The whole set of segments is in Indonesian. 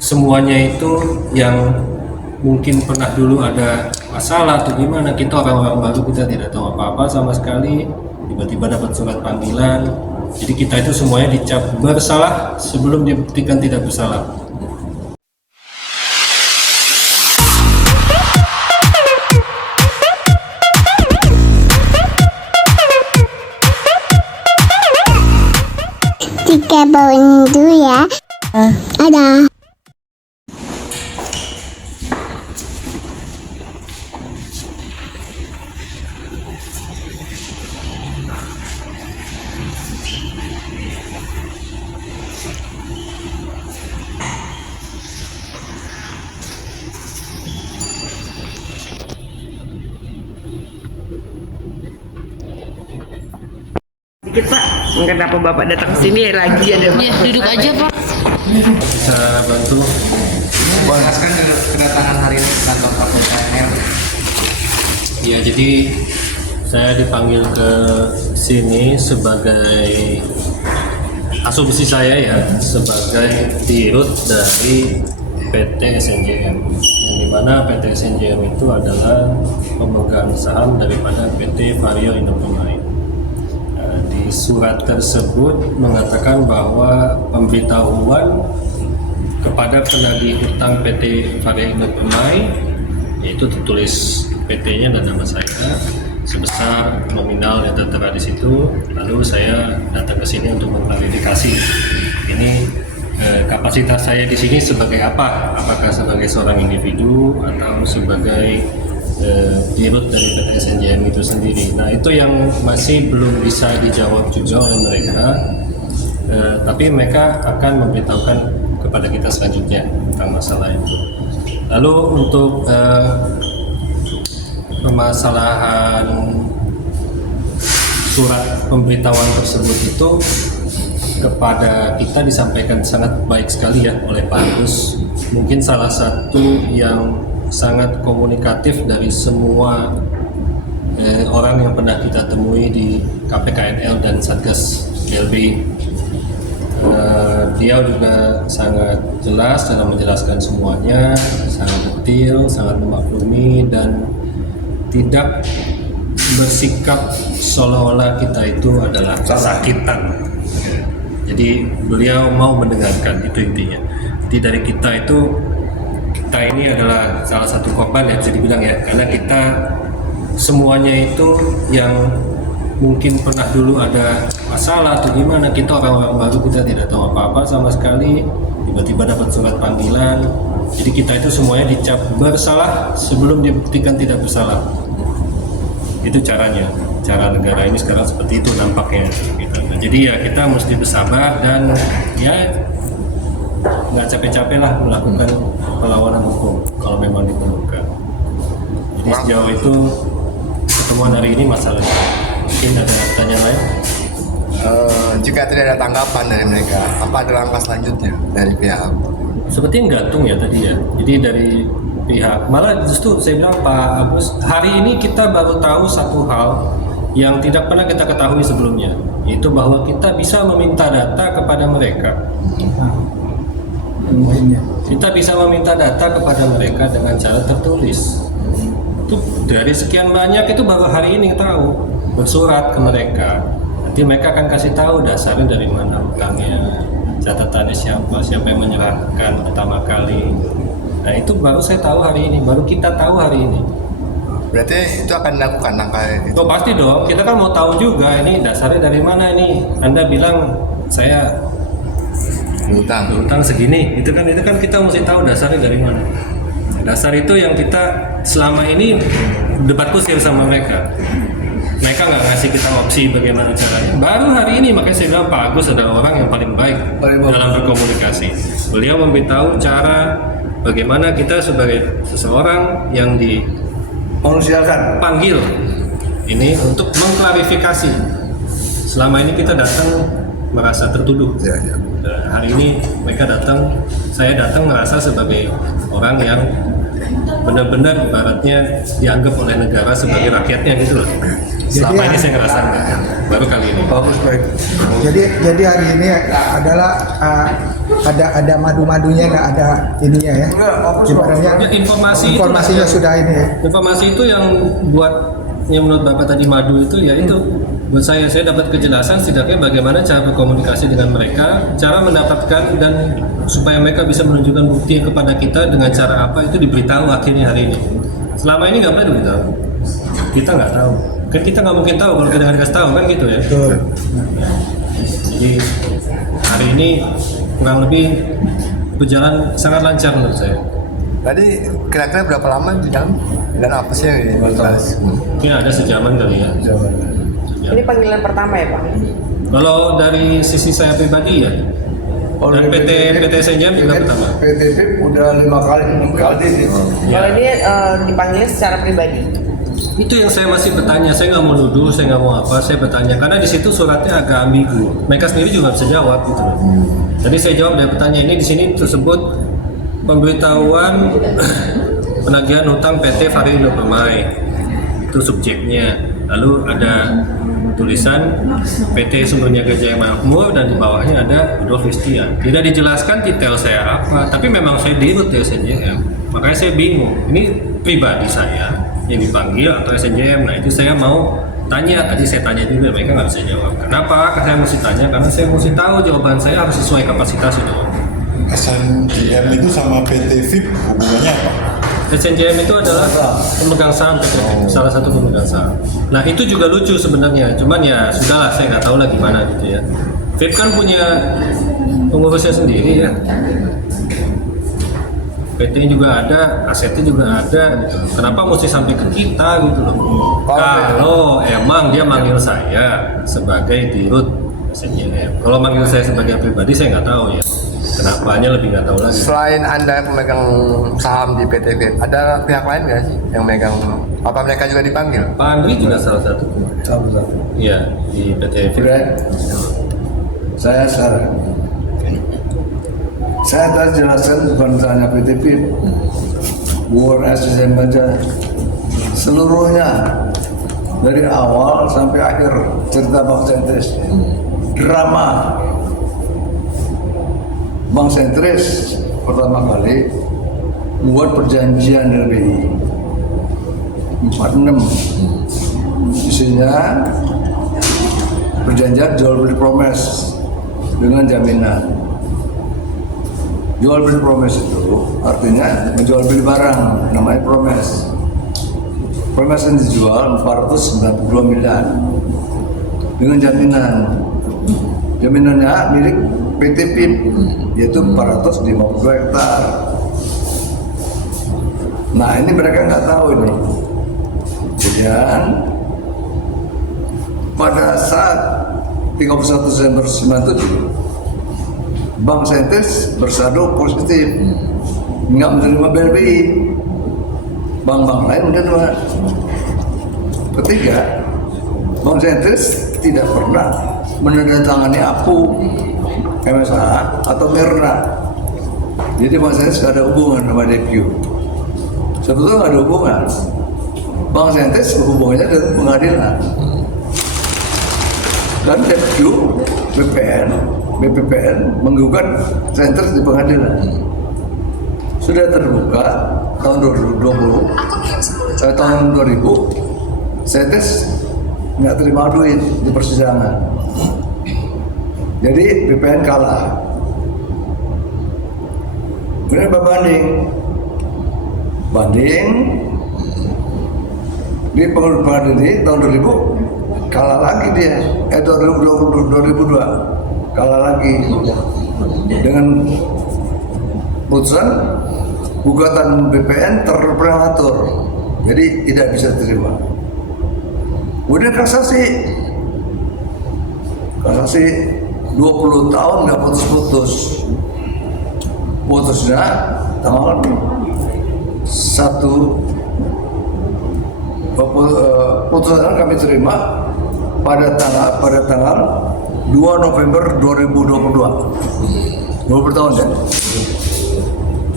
semuanya itu yang mungkin pernah dulu ada masalah atau gimana, kita orang-orang baru, kita tidak tahu apa-apa sama sekali, tiba-tiba dapat surat panggilan. Jadi kita itu semuanya dicap bersalah sebelum dibuktikan tidak bersalah. Jika bawain dulu ya. Ada. Dikit Pak, kenapa Bapak datang ke sini lagi ada? Ya, duduk aja Pak. Bisa bantu? Menjelaskan kedatangan hari ini ke kantor KPK RI. Ya, jadi saya dipanggil ke sini sebagai asumsi saya ya, sebagai dirut dari PT SNJM, yang dimana PT SNJM itu adalah pemegang saham daripada PT Vario Indo Permai. Di surat tersebut mengatakan bahwa pemberitahuan kepada penagih hutang PT Vario Indo Permai, yaitu tertulis PT-nya dan nama saya, sebesar nominal yang tertera di situ. Lalu saya datang ke sini untuk mengklarifikasi ini kapasitas saya di sini sebagai apa? Apakah sebagai seorang individu atau sebagai dirut dari PT SNJM itu sendiri? Nah, itu yang masih belum bisa dijawab juga oleh mereka. Tapi mereka akan memberitahukan kepada kita selanjutnya tentang masalah itu. Lalu untuk permasalahan surat pemberitahuan tersebut itu kepada kita disampaikan sangat baik sekali ya oleh Pak Agus. Mungkin salah satu yang sangat komunikatif dari semua orang yang pernah kita temui di KPKNL dan Satgas LB. Dia juga sangat jelas dalam menjelaskan semuanya, sangat detail, sangat memaklumi, dan tidak bersikap seolah-olah kita itu adalah kesakitan. Jadi beliau mau mendengarkan, itu intinya. Jadi dari kita ini adalah salah satu korban ya, bisa dibilang ya, karena kita semuanya itu yang mungkin pernah dulu ada masalah atau gimana, kita orang-orang baru, kita tidak tahu apa-apa sama sekali, tiba-tiba dapat surat panggilan. Jadi kita itu semuanya dicap bersalah sebelum dibuktikan tidak bersalah. Itu caranya, cara negara ini sekarang seperti itu nampaknya gitu. Nah, jadi ya kita mesti bersabar dan ya nggak capek-capek lah melakukan perlawanan hukum kalau memang diperlukan. Jadi sejauh itu pertemuan hari ini masalahnya. Mungkin ada pertanyaan lain? Jika tidak ada tanggapan dari mereka, apa ada langkah selanjutnya dari pihak? Sepertinya gantung ya tadi ya. Jadi dari pihak, malah justru saya bilang Pak Agus, hari ini kita baru tahu satu hal yang tidak pernah kita ketahui sebelumnya, yaitu bahwa kita bisa meminta data kepada mereka. Kita bisa meminta data kepada mereka dengan cara tertulis. Itu dari sekian banyak itu baru hari ini tahu, bersurat ke mereka. Nanti mereka akan kasih tahu dasarnya dari mana utangnya, catatannya siapa yang menyerahkan pertama kali. Nah, itu baru saya tahu hari ini, baru kita tahu hari ini. Berarti itu akan dilakukan langkah itu? Oh pasti dong, kita kan mau tahu juga ini dasarnya dari mana ini. Anda bilang saya berutang segini, itu kan kita mesti tahu dasarnya dari mana. Dasar itu yang kita selama ini debat kusir sama mereka. Mereka nggak ngasih kita opsi bagaimana caranya. Baru hari ini makanya saya bilang Pak Agus adalah orang yang paling baik dalam berkomunikasi. Beliau memberitahu cara bagaimana kita sebagai seseorang yang dipanggil ini untuk mengklarifikasi. Selama ini kita datang merasa tertuduh. Ya. Hari ini mereka datang, saya datang merasa sebagai orang yang benar-benar ibaratnya dianggap oleh negara sebagai rakyatnya gitu loh. Selama ini saya ngerasain baru kali ini. Bagus, baik. Jadi hari ini adalah ada madu-madunya, nggak ada ininya ya. Ibaratnya Ya, informasinya sudah ini ya. Informasi itu yang buat yang menurut Bapak tadi madu itu ya itu buat saya dapat kejelasan setidaknya bagaimana cara berkomunikasi dengan mereka, cara mendapatkan dan supaya mereka bisa menunjukkan bukti kepada kita dengan cara apa itu diberitahu akhirnya hari ini. Selama ini nggak pernah diberitahu. Kita nggak tahu. Kan kita nggak mungkin tahu kalau kita nggak dikasih tahu kan gitu ya. Betul. Jadi hari ini kurang lebih berjalan sangat lancar menurut saya. Tadi kira-kira berapa lama di dalam? Dan apa sih yang dibahas? Mungkin ada sejaman kali ya. Ini panggilan pertama ya Pak? Kalau dari sisi saya pribadi ya, dan PT Senjam juga pertama. PTP udah 5 kali nih. Kalau ini dipanggilnya secara pribadi. Itu yang saya masih bertanya, saya nggak mau nuduh, saya nggak mau apa, saya bertanya karena di situ suratnya agak ambigu. Mereka sendiri juga nggak bisa jawab gitu loh. Jadi saya jawab dari pertanyaan ini di sini tersebut pemberitahuan penagihan hutang PT Fahri Indo Permai itu subjeknya. Lalu ada tulisan PT Sumber Niaga Jaya Makmur dan di bawahnya ada Rudolf Listian. Tidak dijelaskan detail saya apa, tapi memang saya dirut ya SNJM. Makanya saya bingung. Ini pribadi saya yang dipanggil atau SNJM. Nah itu saya mau tanya, tadi saya tanya juga mereka nggak bisa jawab. Kenapa? Saya mesti tanya karena saya mesti tahu jawaban saya harus sesuai kapasitas itu. SNJM itu sama PT VIP hubungannya apa? SNJM itu adalah pemegang saham PT VIP, salah satu pemegang saham. Nah itu juga lucu sebenarnya, cuman ya sudahlah saya nggak tahu lah gimana gitu ya. VIP kan punya pengurusnya sendiri ya. PT juga ada, asetnya juga ada. Gitu. Kenapa mesti sampai ke kita gitu loh? Kalau emang dia manggil saya sebagai dirut SNJM, kalau manggil saya sebagai pribadi saya nggak tahu ya. Kenapanya lebih nggak tahu lagi. Selain Anda pemegang saham di PT VIP, ada pihak lain nggak sih yang megang? Apa mereka juga dipanggil? Pak Andri juga salah satu. Salah satu. Iya di PT VIP. Fred, saya sekarang saya tadi jelaskan bukan hanya PTP, World SSM aja, seluruhnya dari awal sampai akhir cerita Bang Sentris, drama Bang Sentris pertama kali buat perjanjian dengan BI 46, isinya perjanjian jual beli promes dengan jaminan. Jual beli promes itu artinya menjual beli barang, namanya promes. Promes yang dijual 492 miliar dengan jaminan. Jaminannya milik PT PIP yaitu 452 hektar. Nah ini mereka nggak tahu ini. Kemudian pada saat 31 Desember 97 Bang Sentris bersado positif, nggak menerima BLBI. Bank-bank lain menerima. Ketiga, Bang Sentris tidak pernah menandatangani APU, MSA atau Merna. Jadi Bang Sentris nggak ada hubungan sama DQ. Sebetulnya nggak ada hubungan. Bang Sentris hubungannya dengan pengadilan. Dan DQ, BPPN menggugat Sentris di pengadilan. Sudah terbuka tahun 2020, tahun 2000, Sentris nggak terima duit di persidangan. Jadi BPN kalah. Kemudian banding di pengadilan ini tahun 2000 kalah lagi dia. 2002 kalah lagi dengan putusan gugatan BPN terprematur, jadi tidak bisa terima. Kemudian kasasi 20 tahun nggak putus-putus. Putusnya tanggal 1 putusan kami terima pada tanggal 2 November 2022. 20 tahun ya.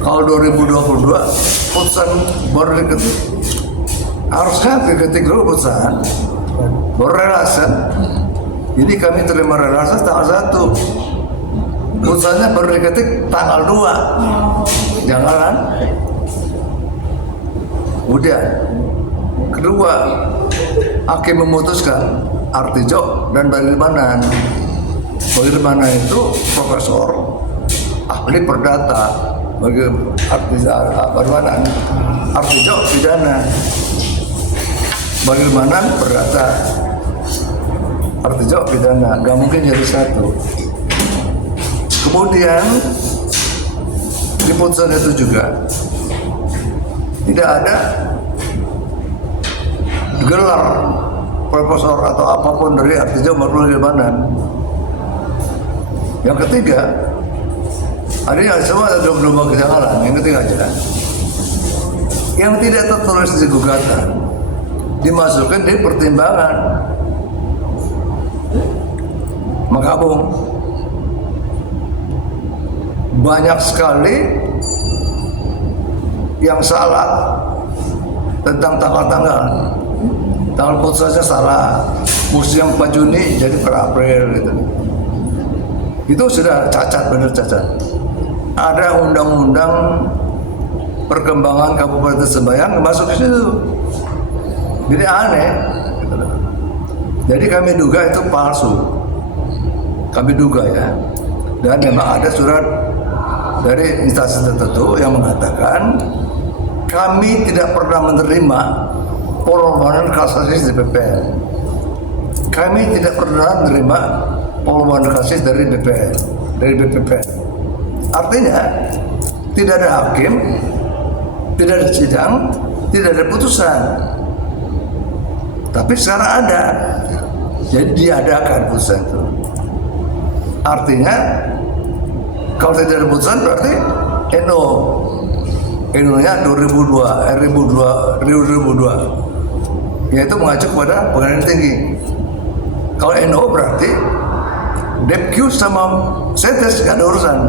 Kalau 2022 putusan baru diketik, harusnya diketik dulu putusan, baru relasan. Jadi kami terima relasan tanggal 1. Putusannya baru diketik tanggal 2. Jangan. Udah. Kedua, hakim memutuskan Artijo dan Bagirmanan. Bagirmanan itu profesor ahli perdata bagi Bagirmanan. Artijo pidana. Bagirmanan perdata. Artijo pidana. Gak mungkin jadi satu. Kemudian di putusan itu juga tidak ada gelar profesor atau apapun dari Artijo maupun Bagirmanan. Yang ketiga, ada yang semua ada 22 kejanggalan. Yang ketiga aja, yang tidak tertulis di gugatan dimasukkan di pertimbangan Mahkamah. Banyak sekali yang salah tentang tanggal-tanggal. Tanggal putusannya salah. Mesti yang 4 Juni jadi per April gitu. Itu sudah cacat, benar cacat. Ada undang-undang perkembangan Kabupaten Sembayang masuk ke situ. Jadi aneh. Jadi kami duga itu palsu. Kami duga ya. Dan memang ada surat dari instansi tertentu yang mengatakan kami tidak pernah menerima permohonan kasasi dari BPN. Kami tidak pernah menerima permohonan kasasi dari BPN, dari BPN. Artinya tidak ada hakim, tidak ada sidang, tidak ada putusan. Tapi sekarang ada. Jadi diadakan putusan itu. Artinya kalau tidak ada putusan berarti NO-nya 2002, yaitu mengacu kepada pengadilan tinggi. Kalau NO berarti DPQ sama Setes nggak ada urusan.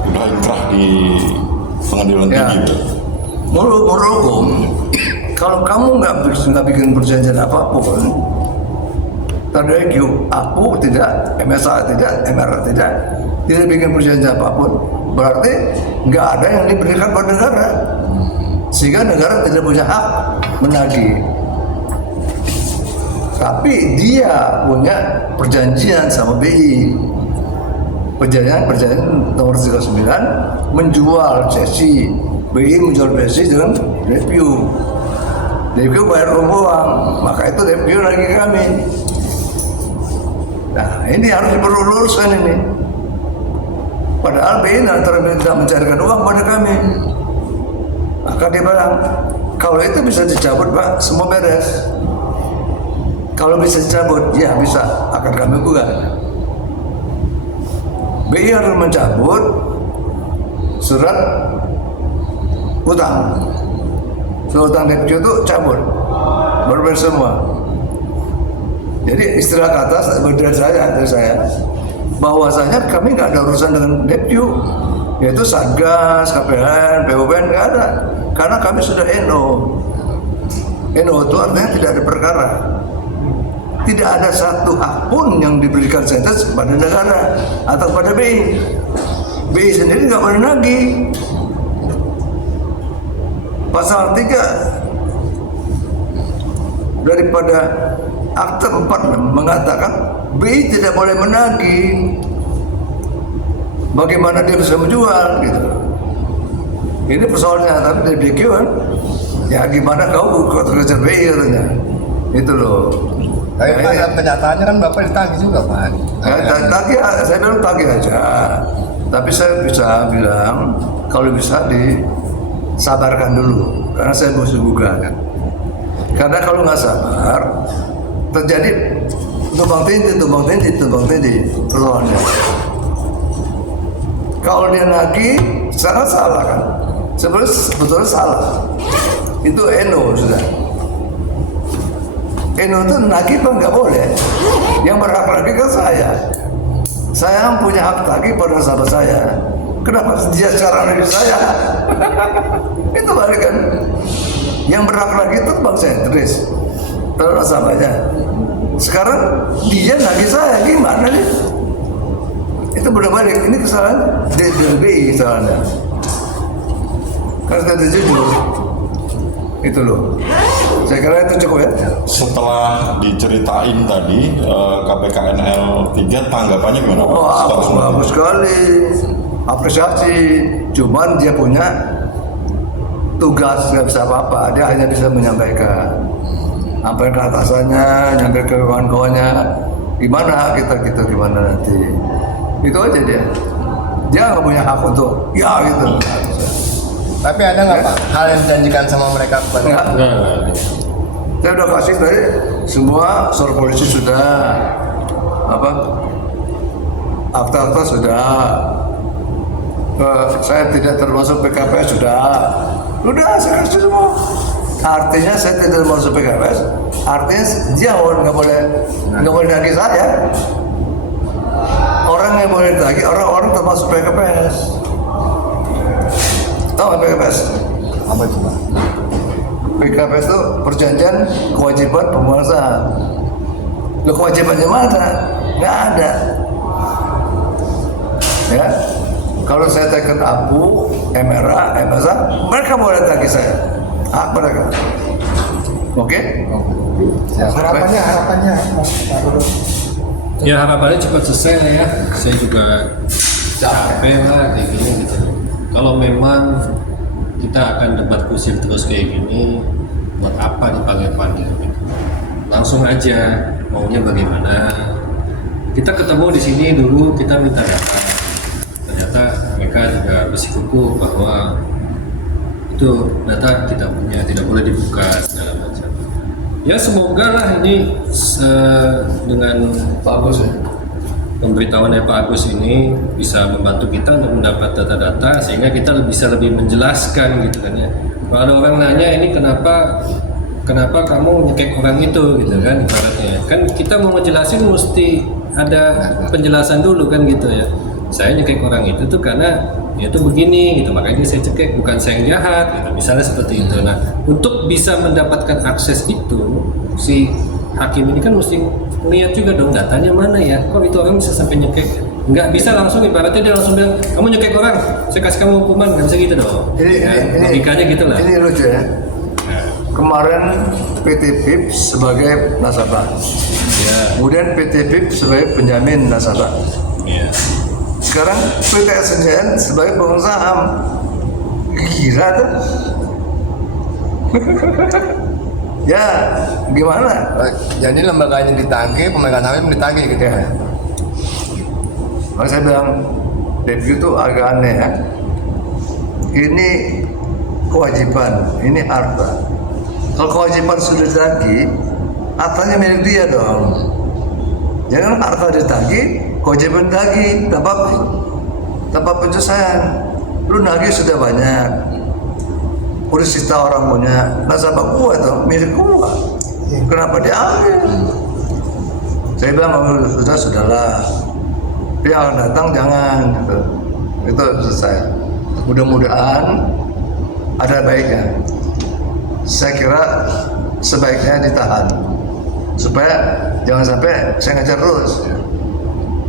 Sudah inkrah di pengadilan tinggi. Menurut hukum, kalau kamu nggak bikin perjanjian apapun, tanda Q, aku tidak, MSA tidak, MRA tidak bikin perjanjian apapun, berarti nggak ada yang diberikan pada negara, sehingga negara tidak punya hak menagih. Tapi dia punya perjanjian sama BI, perjanjian nomor 39 menjual sesi, BI menjual sesi dengan review bayar uang, maka itu review lagi kami. Nah ini harus diperluruskan ini. Padahal BI antara tidak mencarikan uang pada kami. Maka dia bilang, kalau itu bisa dicabut Pak, semua beres. Kalau bisa dicabut, ya bisa, akan kami gugat. BI harus mencabut surat utang. Surat utang DPQ itu cabut, baru beres semua. Jadi istilah kata dari saya bahwasanya kami nggak ada urusan dengan DPQ, yaitu Satgas, KPN, PUBN nggak ada, karena kami sudah NO. NO itu artinya tidak ada perkara, tidak ada satu hak pun yang diberikan Setes kepada negara atau kepada BI. BI sendiri nggak boleh nagih. Pasal 3 daripada Akta 4 mengatakan BI tidak boleh menagih. Bagaimana dia bisa menjual gitu. Ini persoalannya, tapi dari BQ kan ya gimana kau kerja BI katanya. Itu loh. Tapi pada kenyataannya kan Bapak ditagih juga Pak. Tagih, saya bilang tagih aja. Tapi saya bisa bilang kalau bisa disabarkan dulu, karena saya mesti gugat kan. Karena kalau nggak sabar terjadi tumbang tindih persoalannya. Kalau dia nagih sangat salah kan, sebetulnya salah. Itu NO sudah. NO itu nagih kan nggak boleh. Yang berhak lagi kan saya. Saya punya hak tagih pada sahabat saya. Kenapa dia sekarang dari saya? Itu balik kan. Yang berhak lagi itu Bang Sentris. terhadap nasabahnya. Sekarang dia nagih saya, gimana nih? Itu berbalik, ini kesalahan DLBI kesalahannya. Karena saya jujur, itu loh. Saya kira itu cukup ya. Setelah diceritain tadi KPKNL 3 tanggapannya gimana Pak? Oh, Setelah semuanya? bagus sekali, apresiasi. Cuman dia punya tugas, nggak bisa apa-apa. Dia hanya bisa menyampaikan apa yang ke atasannya, nyampe ke kawan-kawannya. Gimana kita gimana nanti? Itu aja dia. Dia nggak punya hak untuk ya gitu. Tapi ada nggak Pak hal yang dijanjikan sama mereka kepada Enggak. Enggak. Saya udah kasih tadi semua surat polisi sudah, apa akta-akta sudah, saya tidak termasuk PKPS sudah saya kasih semua. Artinya saya tidak termasuk PKPS, artinya dia nggak boleh nagih saya. Orang yang boleh nagih orang-orang termasuk PKPS. Tahu nggak PKPS? apa itu Pak? PKPS itu perjanjian kewajiban pembahasan. Lo kewajibannya mana? Nggak ada. Ya, kalau saya tekan Abu, MRA, MSA, mereka boleh tagih saya. Hak mereka. Oke? Harapannya Mas Pak Dodo. Ya harapannya cepat selesai lah ya. Saya juga capek lah kayak gini gitu. Kalau memang kita akan debat kusir terus kayak gini, buat apa dipanggil-panggil gitu. Langsung aja maunya bagaimana. Kita ketemu di sini dulu, kita minta data. Ternyata mereka juga bersikukuh bahwa itu data kita punya, tidak boleh dibuka segala macam. Ya semoga lah ini dengan Bagus ya. pemberitahuan dari Pak Agus ini bisa membantu kita untuk mendapat data-data sehingga kita bisa lebih menjelaskan gitu kan ya. Kalau ada orang nanya ini kenapa kamu nyekek orang itu gitu kan ibaratnya. Kan kita mau ngejelasin mesti ada penjelasan dulu kan gitu ya. Saya nyekek orang itu tuh karena ya itu begini gitu, makanya saya cekek, bukan saya yang jahat gitu. Misalnya seperti itu. Nah, untuk bisa mendapatkan akses itu si hakim ini kan mesti lihat juga dong datanya mana ya, kok itu orang bisa sampai nyekek. Nggak bisa langsung, ibaratnya dia langsung bilang kamu nyekek orang, saya kasih kamu hukuman, nggak bisa gitu dong. Logikanya gitu lah. Ini lucu ya. Kemarin PT PIP sebagai nasabah, Ya, kemudian PT PIP sebagai penjamin nasabah. ya. Sekarang PT SNJN sebagai pemegang saham. Gila tuh. Ya, gimana? Jadi lembaganya ditagih, pemegang saham ditagih gitu ya. Maka saya bilang, review itu agak aneh ya. Ini kewajiban, ini harta. Kalau kewajiban sudah ditagih, hartanya milik dia dong. Jangan harta ditagih, kewajiban ditagih, tanpa penyelesaian. Lu nagih sudah banyak, udah sita orang punya, nasabah gua tuh, milik gua. Kenapa diambil? Saya bilang, sudahlah. Dia akan datang jangan gitu. Itu selesai. Mudah-mudahan ada baiknya. Saya kira sebaiknya ditahan supaya jangan sampai saya ngajar terus.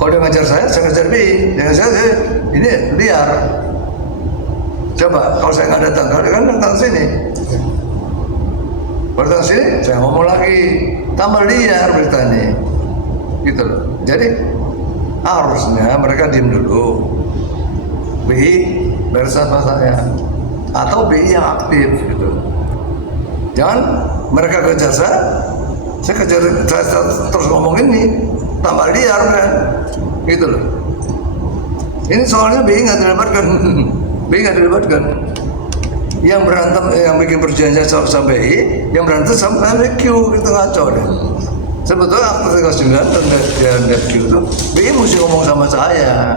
Kalau dia ngajar saya ngajar dia. Jangan saya ini liar. Coba kalau saya nggak datang, kalau dia kan datang sini. Kalau datang sini, saya ngomong lagi, tambah liar berita ini. Gitu loh. Jadi harusnya mereka diem dulu. BI beres sama saya atau BI yang aktif gitu. Jangan mereka kejar saya kejar saya terus ngomong ini, tambah liar kan, gitu loh. Ini soalnya BI nggak dilibatkan, BI nggak dilibatkan. Yang berantem, yang bikin perjanjian sama BI, yang berantem sama MQ, gitu ngaco deh. Sebetulnya akte 39 dan DFQ itu BI mesti ngomong sama saya,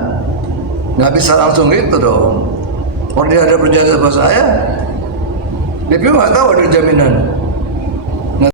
nggak bisa langsung gitu dong. Kalau dia ada perjanjian sama saya, DFQ nggak tahu ada jaminan.